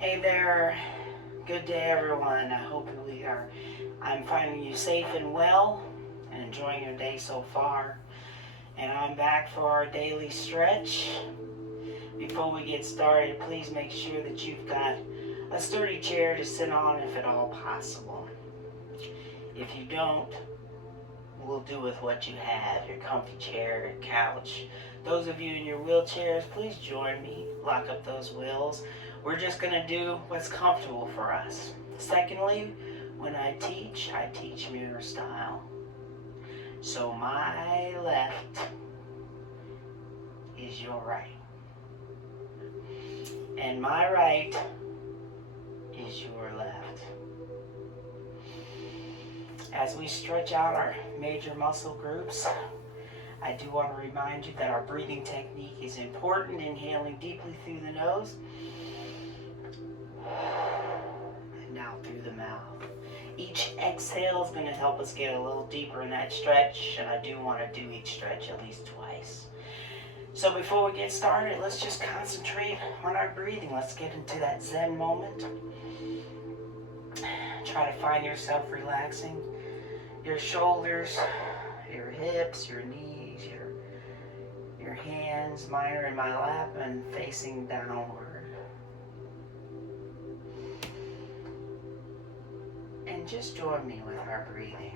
Hey there, good day everyone. I'm finding you safe and well and enjoying your day so far. And I'm back for our daily stretch. Before we get started, please make sure that you've got a sturdy chair to sit on if at all possible. If you don't, we'll do with what you have, your comfy chair, your couch. Those of you in your wheelchairs, please join me. Lock up those wheels. We're just going to do what's comfortable for us. Secondly, when I teach mirror style. So my left is your right. And my right is your left. As we stretch out our major muscle groups, I do want to remind you that our breathing technique is important, inhaling deeply through the nose and out through the mouth. Each exhale is going to help us get a little deeper in that stretch, and I do want to do each stretch at least twice. So before we get started, let's just concentrate on our breathing. Let's get into that Zen moment. Try to find yourself relaxing your shoulders, your hips, your knees, your hands. Mine are in my lap and facing downward. And just join me with our breathing.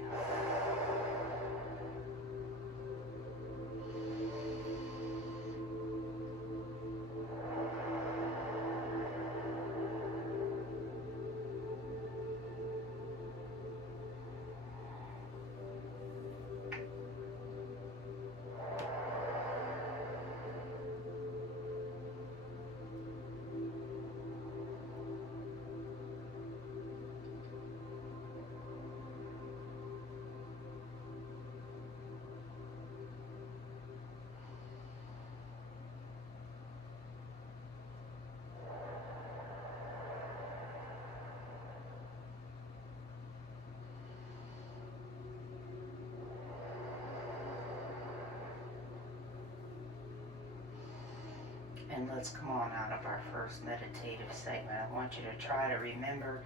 And let's come on out of our first meditative segment. I want you to try to remember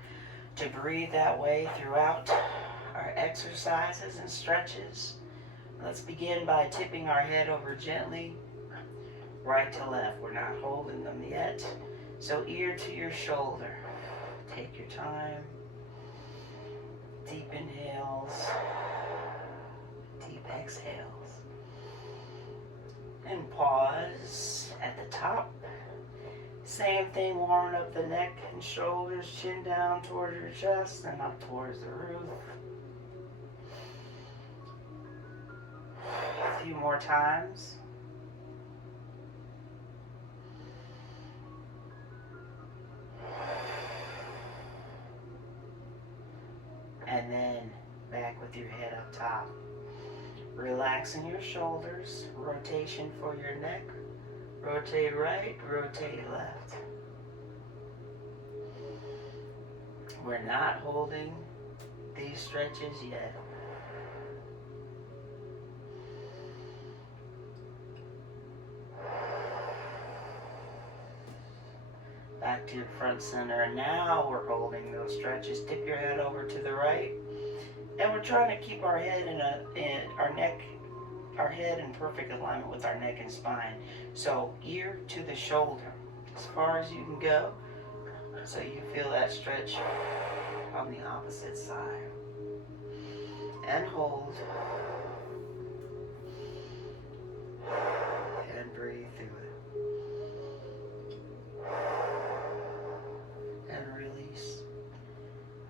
to breathe that way throughout our exercises and stretches. Let's begin by tipping our head over gently, right to left. We're not holding them yet. So ear to your shoulder. Take your time. Deep inhales, deep exhales. And pause at the top. Same thing, warming up the neck and shoulders, chin down towards your chest and up towards the roof. A few more times. And then back with your head up top. Relaxing your shoulders, rotation for your neck. Rotate right, rotate left. We're not holding these stretches yet. Back to your front center. Now we're holding those stretches. Tip your head over to the right. And we're trying to keep our head our head in perfect alignment with our neck and spine. So ear to the shoulder, as far as you can go, so you feel that stretch on the opposite side. And hold. And breathe through it. And release.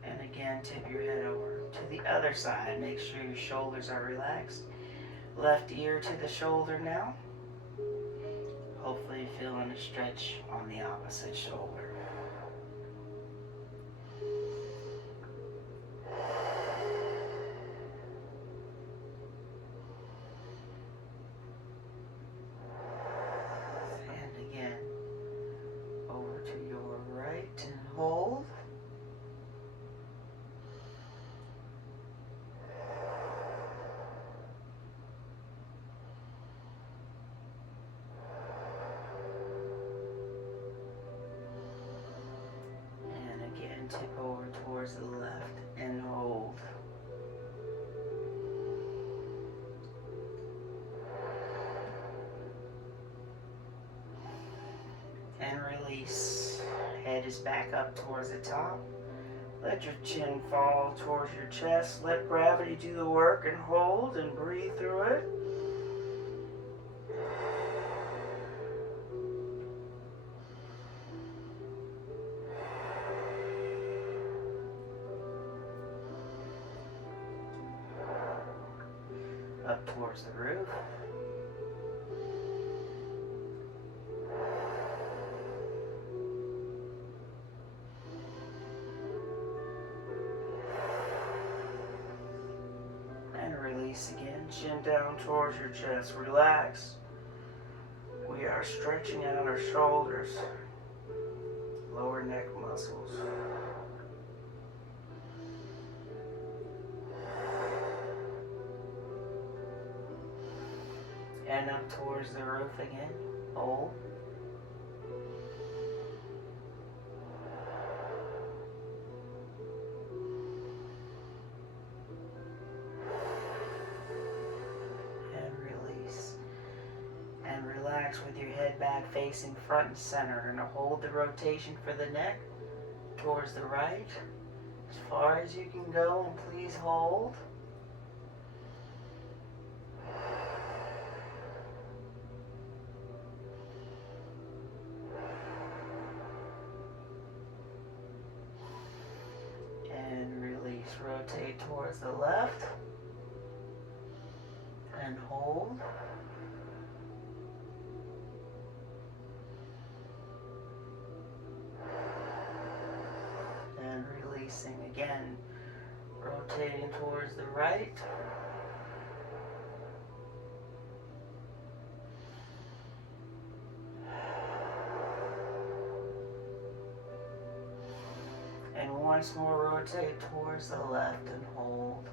And again, tip your head over to the other side. Make sure your shoulders are relaxed. Left ear to the shoulder now. Hopefully feeling a stretch on the opposite shoulder. And again, over to your right and hold. And release. Head is back up towards the top. Let your chin fall towards your chest. Let gravity do the work and hold and breathe through it. Up towards the roof. Release again, chin down towards your chest, relax. We are stretching out our shoulders, lower neck muscles. And up towards the roof again, hold. Relax with your head back facing front and center. You're going to hold the rotation for the neck towards the right as far as you can go, and please hold. And release. Rotate towards the left and hold. Releasing again, rotating towards the right. And once more rotate towards the left and hold.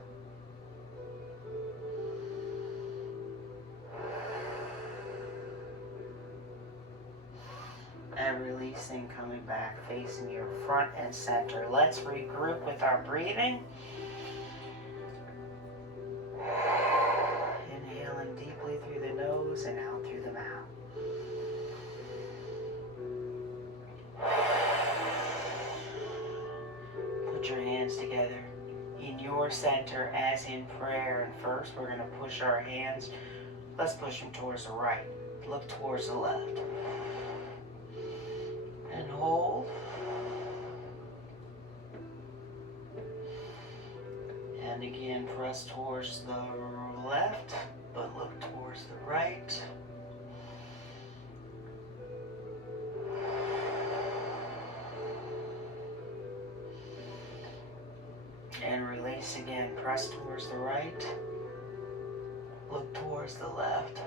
And releasing, coming back, facing your front and center. Let's regroup with our breathing. Inhaling deeply through the nose and out through the mouth. Put your hands together in your center as in prayer. And first we're going to push our hands. Let's push them towards the right. Look towards the left. And hold. And again, press towards the left, but look towards the right. And release again, press towards the right, look towards the left.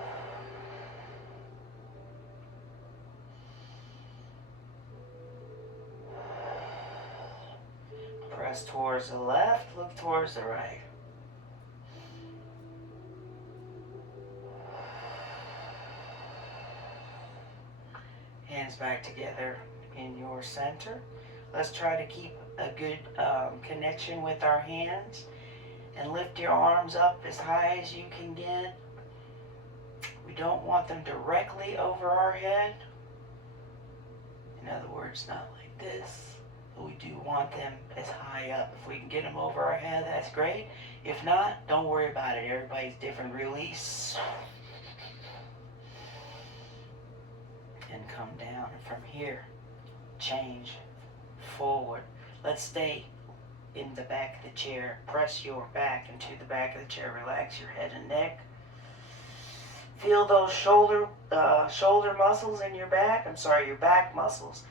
Press towards the left, look towards the right. Hands back together in your center. Let's try to keep a good connection with our hands and lift your arms up as high as you can get. We don't want them directly over our head. In other words, not like this. But we do want them as high up. If we can get them over our head, that's great. If not, don't worry about it. Everybody's different. Release. And come down. And from here, change forward. Let's stay in the back of the chair. Press your back into the back of the chair. Relax your head and neck. Feel those shoulder muscles in your back. Your back muscles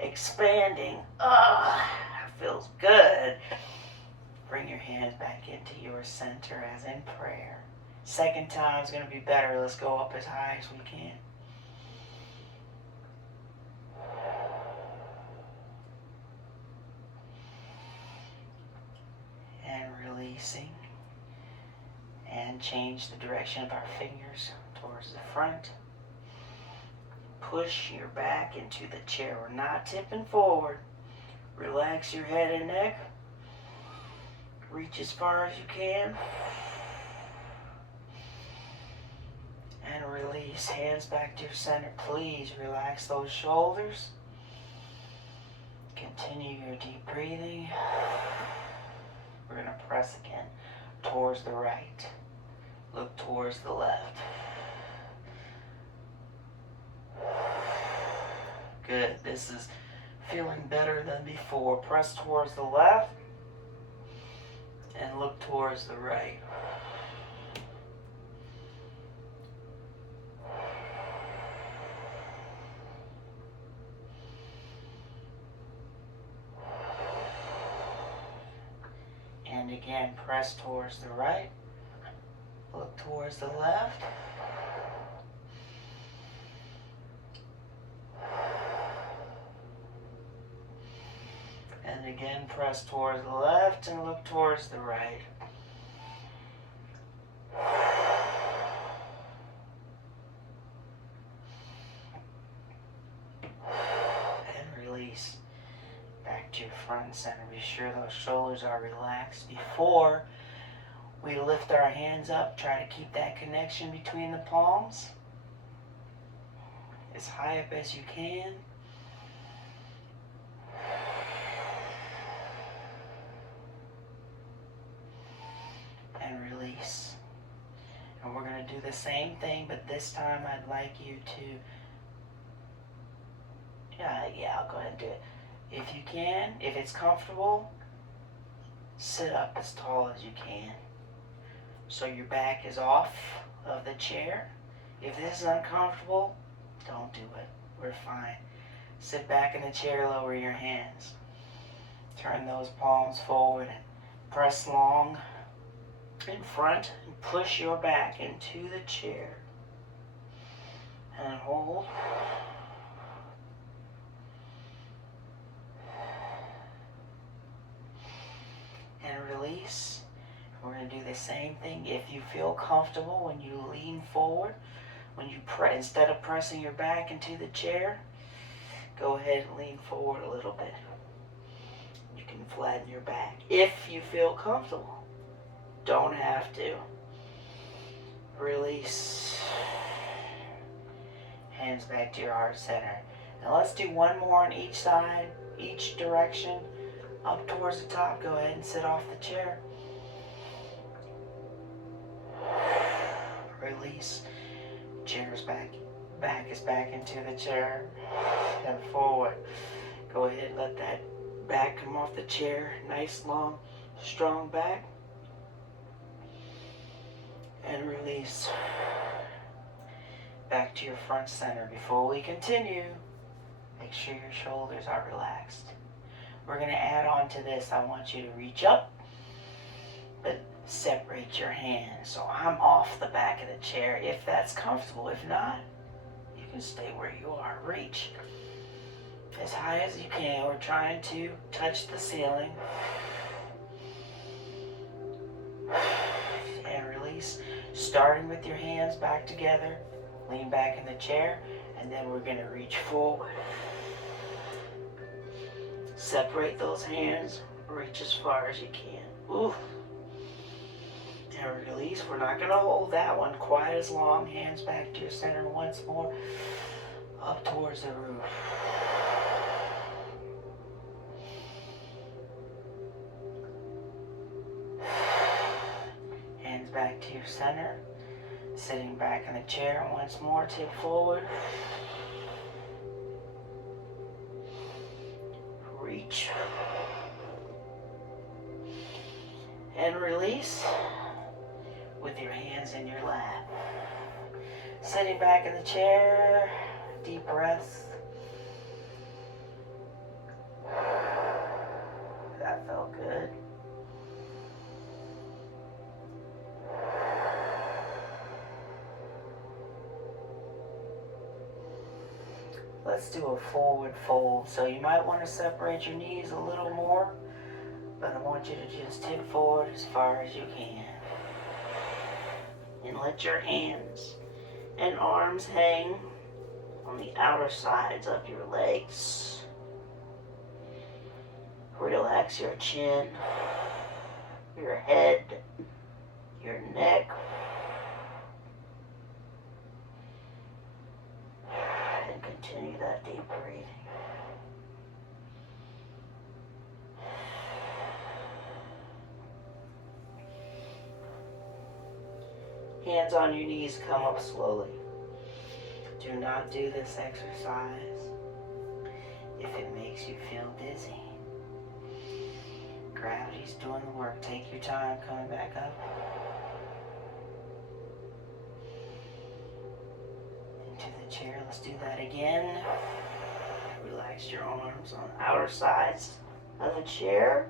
expanding. Feels good. Bring your hands back into your center as in prayer. Second time is going to be better. Let's go up as high as we can. And releasing. And change the direction of our fingers towards the front. Push your back into the chair. We're not tipping forward. Relax your head and neck. Reach as far as you can. And release. Hands back to your center. Please relax those shoulders. Continue your deep breathing. We're going to press again towards the right. Look towards the left. Good. This is feeling better than before. Press towards the left and look towards the right. And again, press towards the right. Look towards the left. And again, press towards the left and look towards the right. And release. Back to your front and center. Be sure those shoulders are relaxed. Before we lift our hands up, try to keep that connection between the palms as high up as you can. And release. And we're going to do the same thing, but this time I'd like you to, I'll go ahead and do it. If you can, if it's comfortable, sit up as tall as you can. So your back is off of the chair. If this is uncomfortable, don't do it. We're fine. Sit back in the chair, lower your hands. Turn those palms forward and press long in front and push your back into the chair. And hold. And release. We're going to do the same thing. If you feel comfortable when you lean forward, when you instead of pressing your back into the chair, go ahead and lean forward a little bit. You can flatten your back if you feel comfortable. Don't have to. Release. Hands back to your heart center. Now let's do one more on each side, each direction. Up towards the top, go ahead and sit off the chair. Release. Chair's back is back into the chair. And forward. Go ahead and let that back come off the chair. Nice, long, strong back. And release. Back to your front center. Before we continue, make sure your shoulders are relaxed. We're going to add on to this. I want you to reach up, but separate your hands. So I'm off the back of the chair if that's comfortable. If not, you can stay where you are. Reach as high as you can. We're trying to touch the ceiling. And release. Starting with your hands back together. Lean back in the chair. And then we're going to reach forward. Separate those hands. Reach as far as you can. Ooh. And release. We're not going to hold that one quite as long. Hands back to your center once more. Up towards the roof. Hands back to your center. Sitting back in the chair once more. Tip forward. Reach. And release with your hands in your lap. Sitting back in the chair, deep breaths. That felt good. Let's do a forward fold. So you might want to separate your knees a little more, but I want you to just tip forward as far as you can. And let your hands and arms hang on the outer sides of your legs. Relax your chin, your head, your neck. Hands on your knees, come up slowly. Do not do this exercise if it makes you feel dizzy. Gravity's doing the work. Take your time coming back up. Into the chair. Let's do that again. Relax your arms on the outer sides of the chair.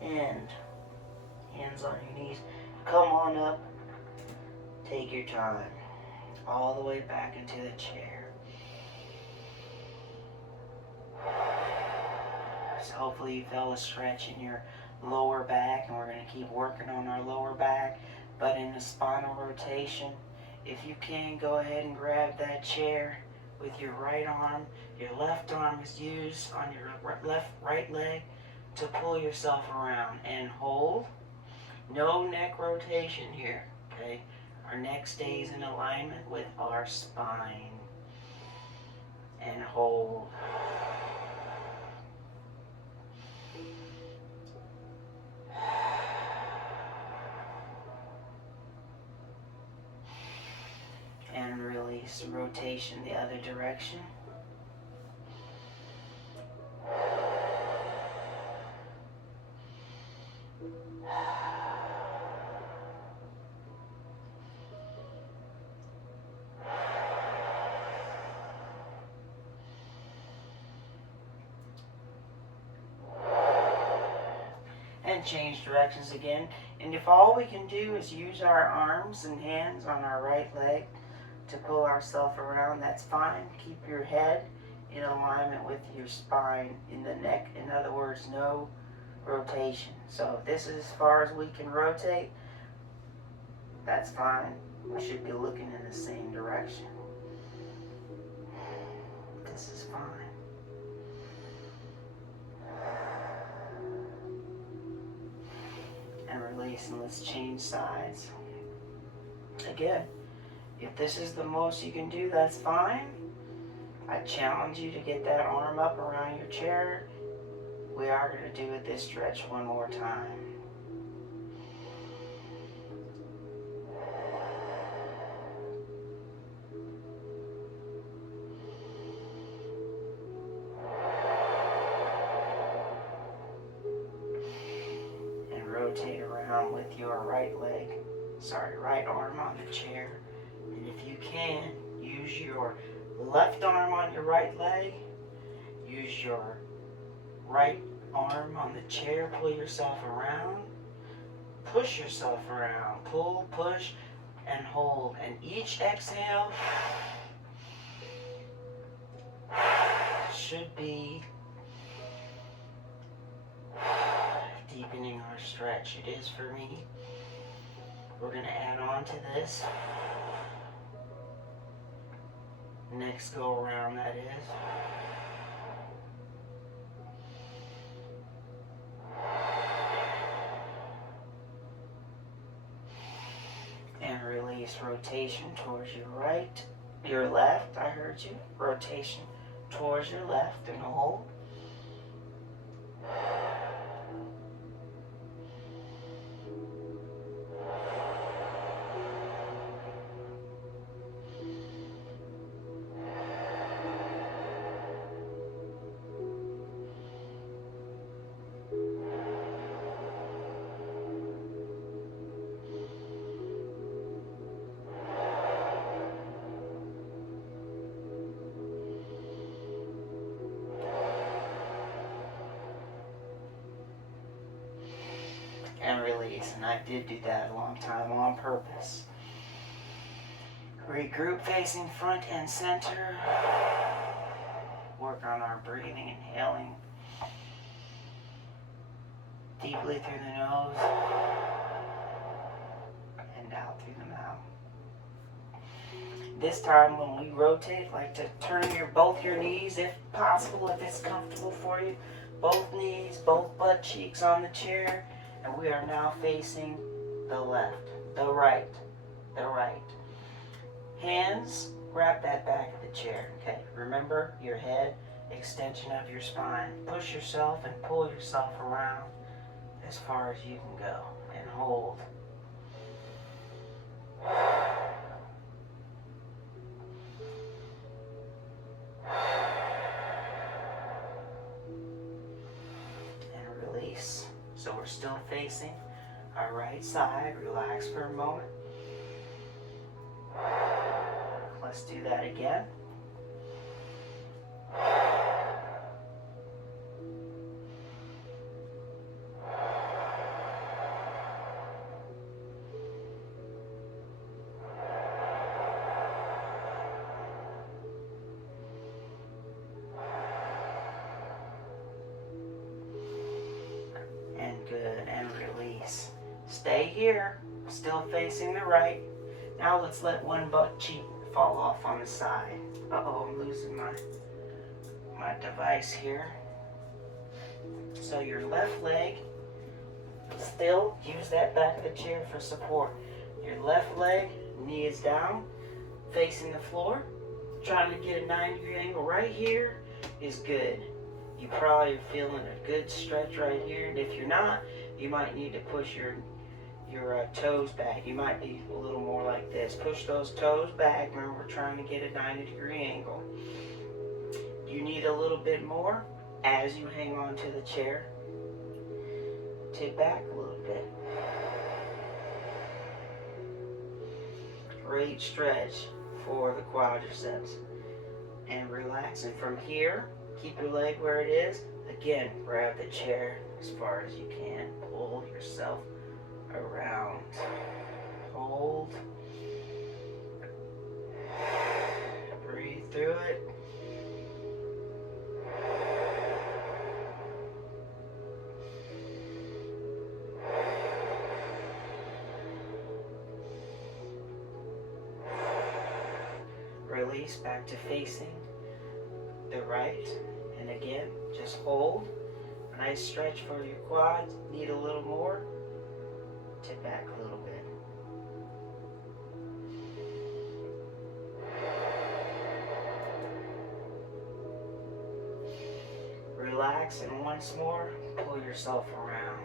And hands on your knees. Come on up. Take your time. All the way back into the chair. So hopefully you felt a stretch in your lower back, and we're going to keep working on our lower back. But in the spinal rotation, if you can, go ahead and grab that chair with your right arm. Your left arm is used on your right leg to pull yourself around and hold. No neck rotation here, okay? Our neck stays in alignment with our spine. And hold. And release. Rotation the other direction. And change directions again. And if all we can do is use our arms and hands on our right leg to pull ourselves around, that's fine. Keep your head in alignment with your spine in the neck. In other words, no rotation. So if this is as far as we can rotate, that's fine. We should be looking in the same direction. This is fine. And release, and let's change sides. Again, if this is the most you can do, that's fine. I challenge you to get that arm up around your chair. We are going to do it this stretch one more time. Rotate around with your right arm on the chair. And if you can, use your left arm on your right leg. Use your right arm on the chair. Pull yourself around. Push yourself around. Pull, push, and hold. And each exhale should be deepening our stretch. It is for me. We're going to add on to this. Next go around, that is. And release. Rotation towards your right, your left, I heard you. Rotation towards your left and hold. And release. And I did do that a long time on purpose. Regroup facing front and center. Work on our breathing, inhaling deeply through the nose and out through the mouth. This time when we rotate, like to turn both your knees if possible, if it's comfortable for you. Both knees, both butt cheeks on the chair. And we are now facing the left, the right, the right. Hands, grab that back of the chair. Okay, remember your head, extension of your spine. Push yourself and pull yourself around as far as you can go. And hold. And release. So we're still facing our right side. Relax for a moment. Let's do that again. And good, and release. Stay here, still facing the right. Now let's let one butt cheek fall off on the side. Uh-oh, I'm losing my device here. So your left leg, still use that back of the chair for support. Your left leg, knee is down, facing the floor, trying to get a 90-degree angle right here is good. You probably are feeling a good stretch right here, and if you're not, you might need to push your toes back. You might be a little more like this. Push those toes back. Remember, we're trying to get a 90-degree angle. You need a little bit more as you hang on to the chair. Tip back a little bit. Great stretch for the quadriceps. And relax. And from here, keep your leg where it is. Again, grab the chair as far as you can. Pull yourself around. Hold. Breathe through it. Release back to facing the right. And again, just hold. Nice stretch for your quads. Need a little more. Tip back a little bit. Relax, and once more, pull yourself around.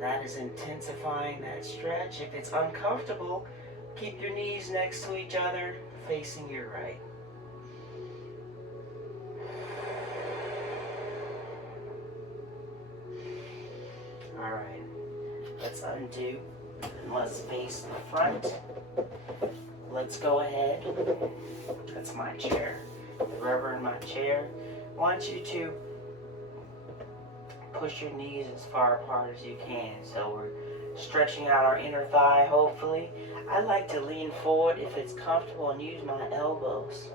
That is intensifying that stretch. If it's uncomfortable, keep your knees next to each other, facing your right. Alright, let's undo and let's face the front. Let's go ahead. That's my chair. The rubber in my chair. I want you to push your knees as far apart as you can. So we're stretching out our inner thigh, hopefully. I like to lean forward if it's comfortable and use my elbows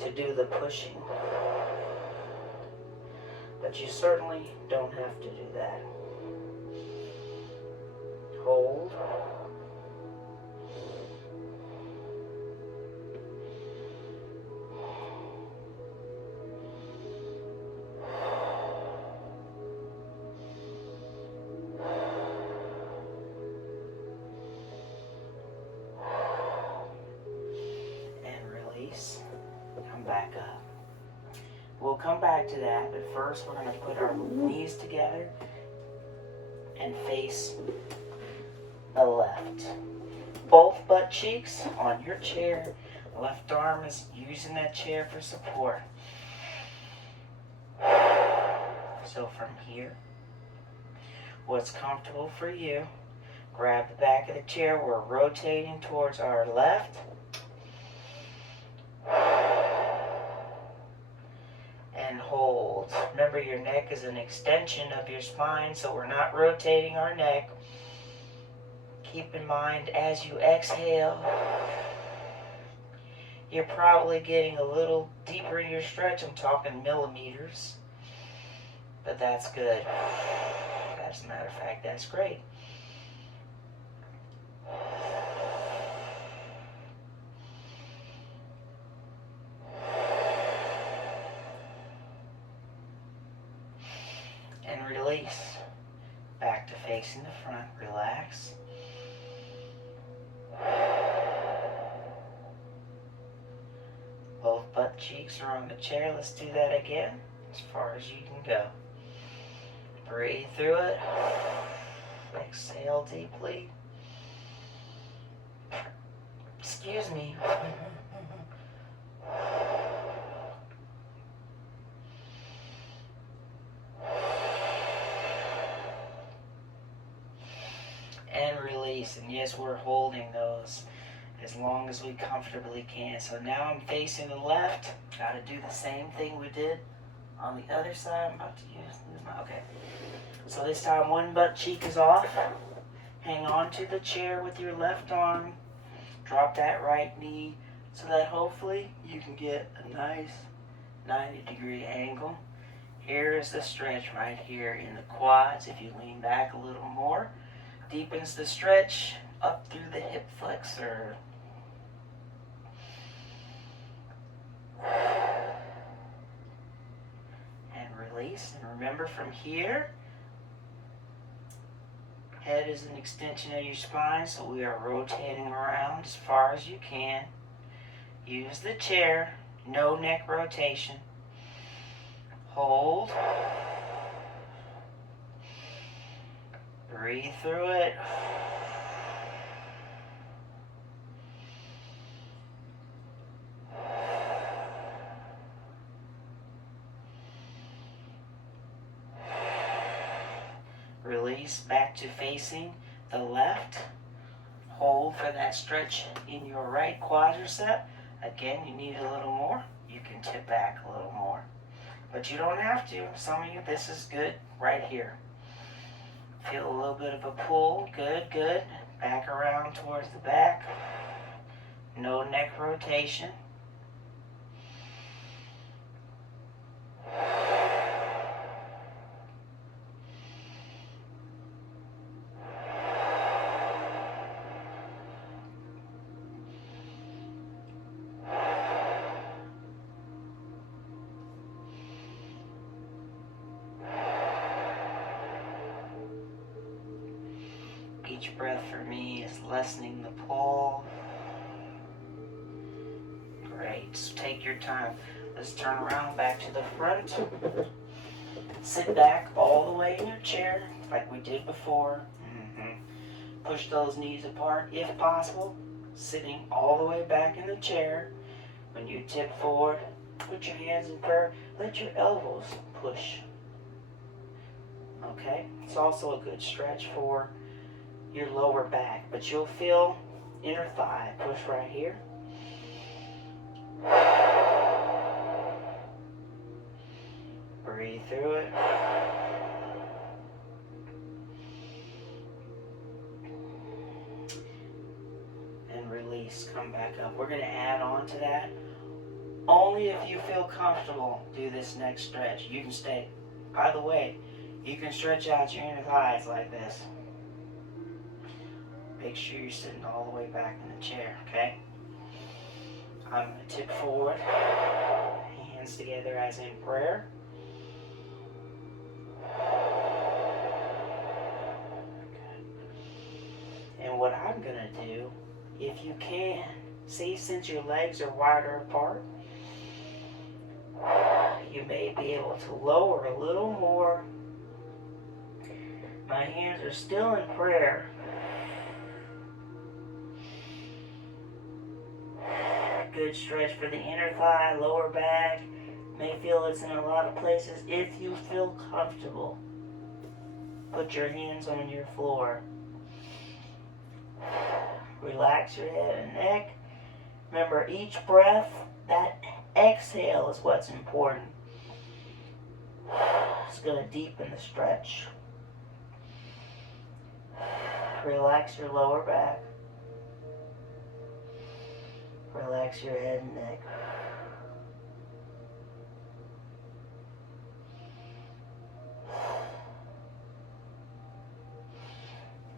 to do the pushing. But you certainly don't have to do that. Hold. Come back up. We'll come back to that, but first we're going to put our knees together and face the left. Both butt cheeks on your chair. Left arm is using that chair for support. So from here, what's comfortable for you, grab the back of the chair. We're rotating towards our left. And hold. Remember, your neck is an extension of your spine, so we're not rotating our neck. Keep in mind, as you exhale, you're probably getting a little deeper in your stretch. I'm talking millimeters, but that's good. As a matter of fact, that's great. release. Back to facing the front, relax. Both butt cheeks are on the chair. Let's do that again, as far as you can go. Breathe through it. Exhale deeply. Excuse me. And release. And yes, we're holding those as long as we comfortably can. So now I'm facing the left. Got to do the same thing we did on the other side. I'm about to use my, okay. So this time one butt cheek is off. Hang on to the chair with your left arm. Drop that right knee so that hopefully you can get a nice 90-degree angle. Here is the stretch right here in the quads. If you lean back a little more, deepens the stretch up through the hip flexor. And release. And remember, from here, head is an extension of your spine, so we are rotating around as far as you can. Use the chair, no neck rotation. Hold. Breathe through it. Release back to facing the left. Hold for that stretch in your right quadricep. Again, you need a little more. You can tip back a little more. But you don't have to. Some of you, this is good right here. Feel a little bit of a pull. Good, good. Back around towards the back. No neck rotation. Each breath for me is lessening the pull. Great. So take your time. Let's turn around back to the front. Sit back all the way in your chair like we did before. Push those knees apart if possible. Sitting all the way back in the chair. When you tip forward, put your hands in prayer. Let your elbows push. Okay? It's also a good stretch for your lower back, but you'll feel inner thigh push right here. Breathe through it. And release. Come back up. We're going to add on to that. Only if you feel comfortable, do this next stretch. You can stay. By the way, you can stretch out your inner thighs like this. Make sure you're sitting all the way back in the chair, okay? I'm going to tip forward, hands together as in prayer. And what I'm going to do, if you can, see, since your legs are wider apart, you may be able to lower a little more. My hands are still in prayer. Good stretch for the inner thigh, lower back. May feel it's in a lot of places. If you feel comfortable, put your hands on your floor. Relax your head and neck. Remember, each breath, that exhale is what's important. It's going to deepen the stretch. Relax your lower back. Relax your head and neck.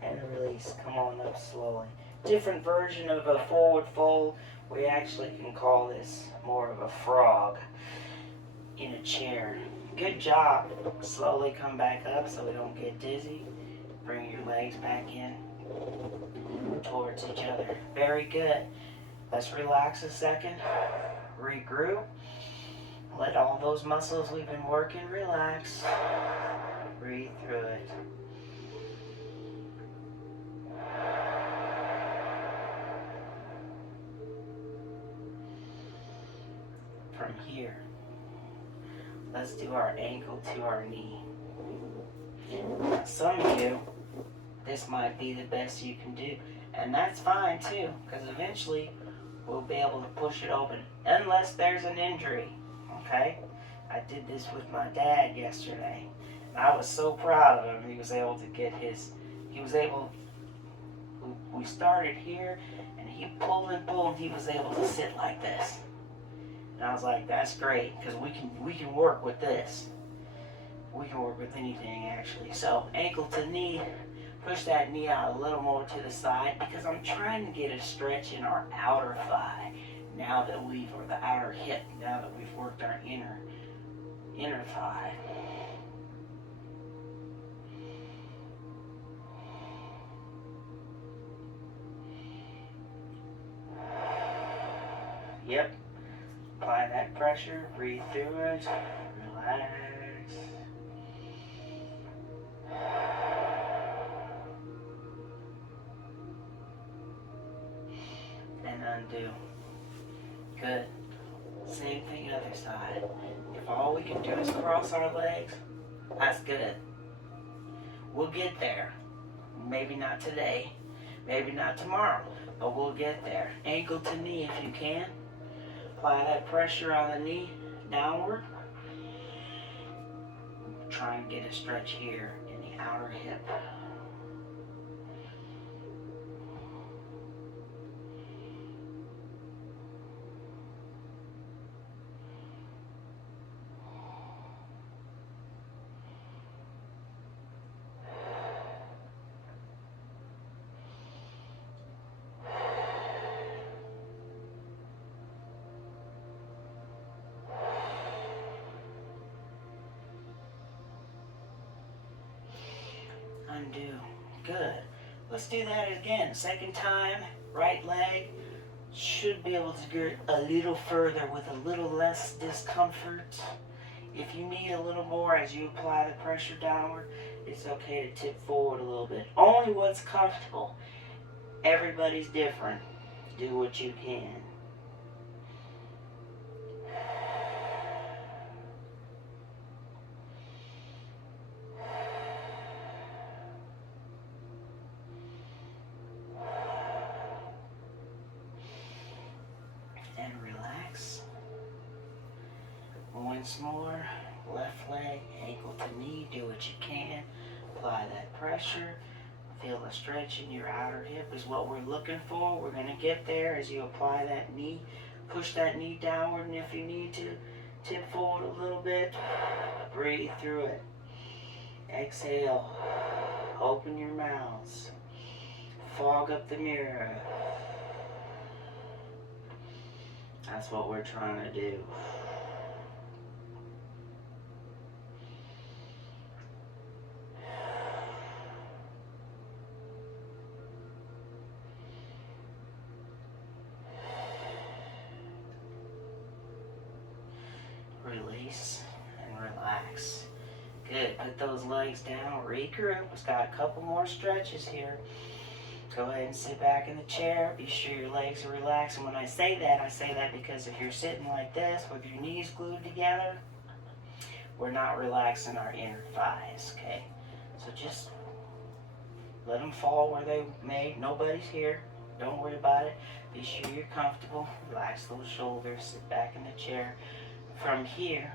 And release. Come on up slowly. Different version of a forward fold. We actually can call this more of a frog in a chair. Good job. Slowly come back up so we don't get dizzy. Bring your legs back in towards each other. Very good. Let's relax a second. Regroup. Let all those muscles we've been working relax. Breathe through it. From here, let's do our ankle to our knee. Now, some of you, this might be the best you can do. And that's fine too, because eventually we'll be able to push it open, unless there's an injury, okay? I did this with my dad yesterday, and I was so proud of him. He was able to get we started here, and he pulled and pulled, and he was able to sit like this. And I was like, that's great, because we can work with this. We can work with anything, actually. So, ankle to knee. Push that knee out a little more to the side because I'm trying to get a stretch in our outer thigh or the outer hip, now that we've worked our inner thigh. Yep. Apply that pressure, breathe through it, relax. And undo. Good. Same thing other side. If all we can do is cross our legs, that's good. We'll get there. Maybe not today, maybe not tomorrow, but we'll get there. Ankle to knee if you can. Apply that pressure on the knee downward. Try and get a stretch here in the outer hip. Undo. Good. Let's do that again. Second time, right leg should be able to get a little further with a little less discomfort. If you need a little more as you apply the pressure downward, it's okay to tip forward a little bit. Only what's comfortable. Everybody's different. Do what you can. And relax. Once more, left leg, ankle to knee, do what you can. Apply that pressure. Feel a stretch in your outer hip is what we're looking for. We're going to get there as you apply that knee. Push that knee downward, and if you need to, tip forward a little bit. Breathe through it. Exhale. Open your mouths. Fog up the mirror. That's what we're trying to do. Release and relax. Good. Put those legs down. Regroup. We've got a couple more stretches here. Go ahead and sit back in the chair. Be sure your legs are relaxed. And when I say that because if you're sitting like this with your knees glued together, we're not relaxing our inner thighs, okay? So just let them fall where they may. Nobody's here. Don't worry about it. Be sure you're comfortable. Relax those shoulders. Sit back in the chair. From here,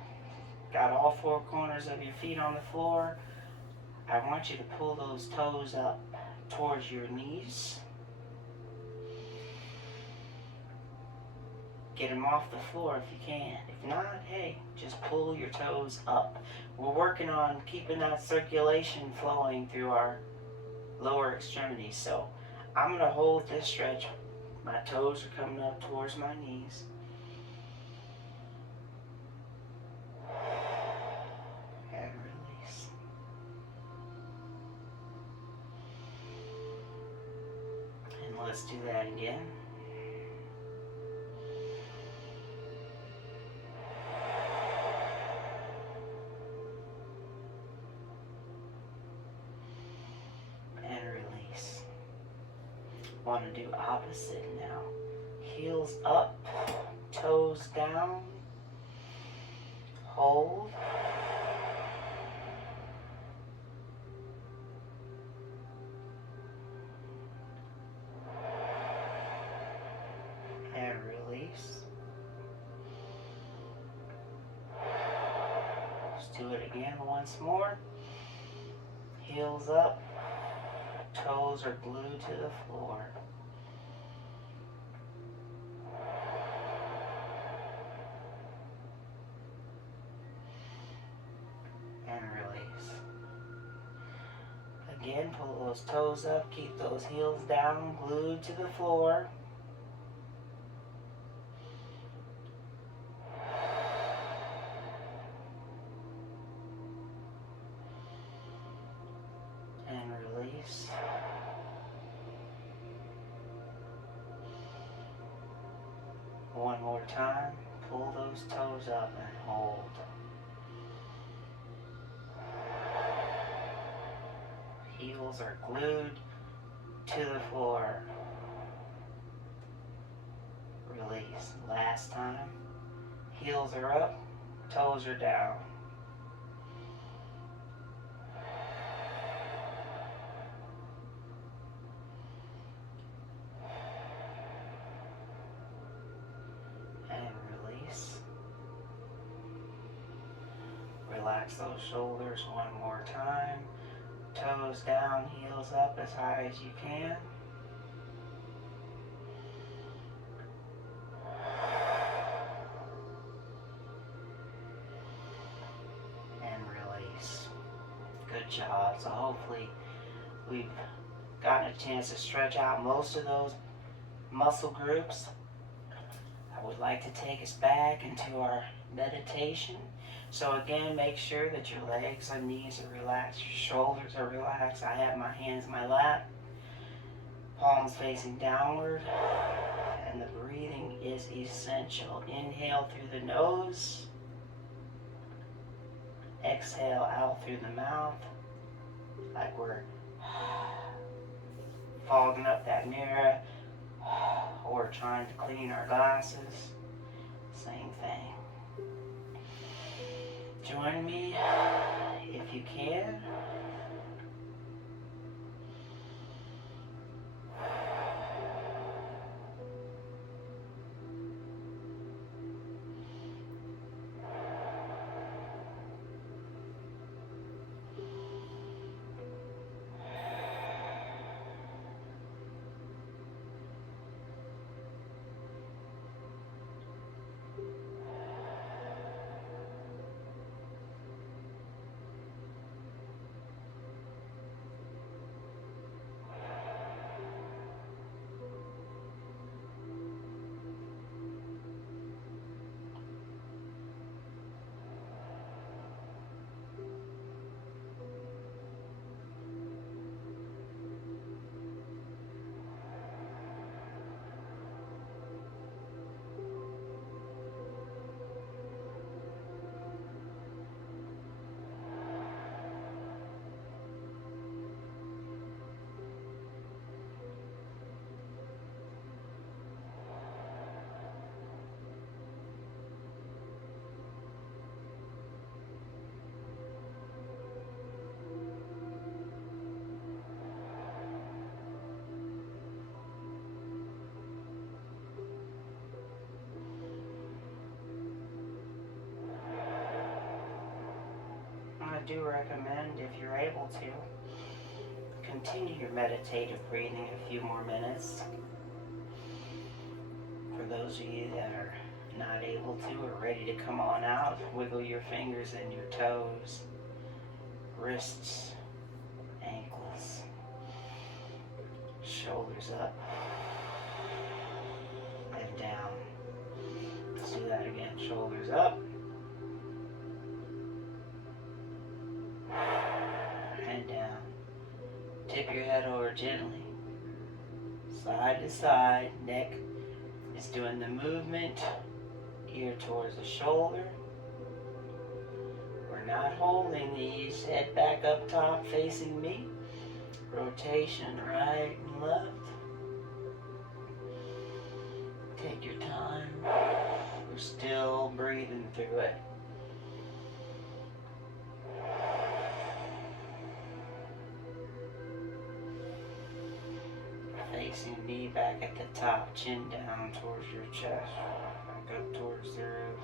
got all four corners of your feet on the floor. I want you to pull those toes up towards your knees. Get them off the floor if you can. If not, hey, just pull your toes up. We're working on keeping that circulation flowing through our lower extremities. So I'm going to hold this stretch. My toes are coming up towards my knees. Let's do that again. And release. Want to do opposite now. Heels up, toes down, hold. And release. Let's do it again once more. Heels up, toes are glued to the floor. And release. Again, pull those toes up, keep those heels down, glued to the floor. And release. One more time, pull those toes up and hold. Heels are glued to the floor. Release. Last time. Heels are up, toes are down. And release. Relax those shoulders one more time. Toes down, heels up as high as you can. And release. Good job. So hopefully we've gotten a chance to stretch out most of those muscle groups. I would like to take us back into our meditation. So again, make sure that your legs and knees are relaxed, your shoulders are relaxed. I have my hands in my lap, palms facing downward, and the breathing is essential. Inhale through the nose, exhale out through the mouth, like we're fogging up that mirror or trying to clean our glasses. Same thing. Join me if you can. I do recommend, if you're able to, continue your meditative breathing a few more minutes. For those of you that are not able to or ready to come on out, wiggle your fingers and your toes, wrists, ankles, shoulders up and down. Let's do that again. Shoulders up and down. Tip your head over gently. side to side. Neck is doing the movement, ear towards the shoulder. We're not holding these. Head back up top facing me. Rotation right and left. Take your time. We're still breathing through it. Facing me back at the top, chin down towards your chest, back up towards the roof.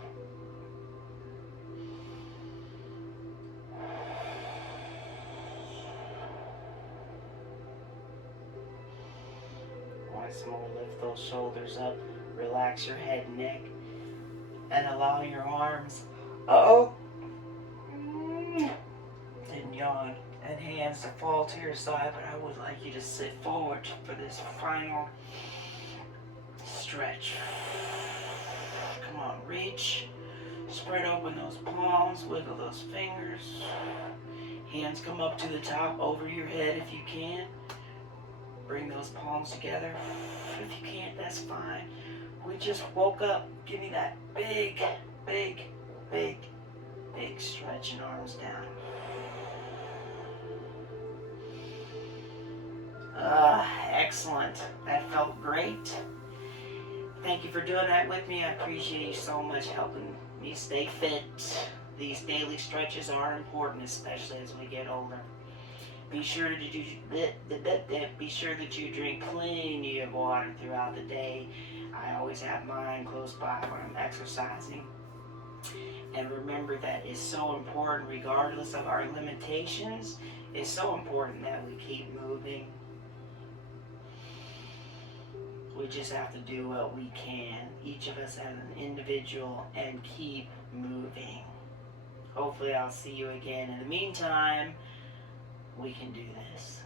Once more, lift those shoulders up, relax your head and neck, and allow your arms, and yawn, and hands to fall to your side, but I would like you to sit forward for this final stretch. Come on, reach, spread open those palms, wiggle those fingers. Hands come up to the top, over your head if you can. Bring those palms together. If you can't, that's fine. We just woke up. Give me that big, big, big, big stretch and arms down. Excellent. That felt great. Thank you for doing that with me. I appreciate you so much helping me stay fit. These daily stretches are important, especially as we get older. Be sure that you drink plenty of water throughout the day. I always have mine close by when I'm exercising. And remember that it's so important, regardless of our limitations, it's so important that we keep moving. We just have to do what we can, each of us as an individual, and keep moving. Hopefully I'll see you again. In the meantime, we can do this.